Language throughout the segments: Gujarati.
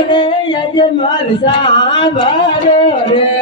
રે યજમાન સાંભળો રે.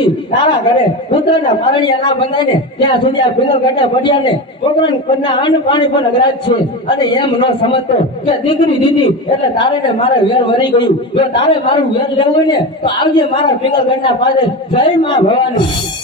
સુધી તારા ઘરે પુત્રના મારણિયા ના બંધાય ત્યાં સુધી આ પિંગલ ગાંઠા પડ્યા ને છોકરાને પદના અન્ન પાણી પણ અગ્રાજ છે. અને એમ ન સમજતો કે દીકરી દીધી એટલે તારે ને મારે વેર વરી ગયું. જો તારે મારું વેર લેવું ને, તો આવજે મારા પિંગલ ગાંઠા પાસે જય માં ભવાની.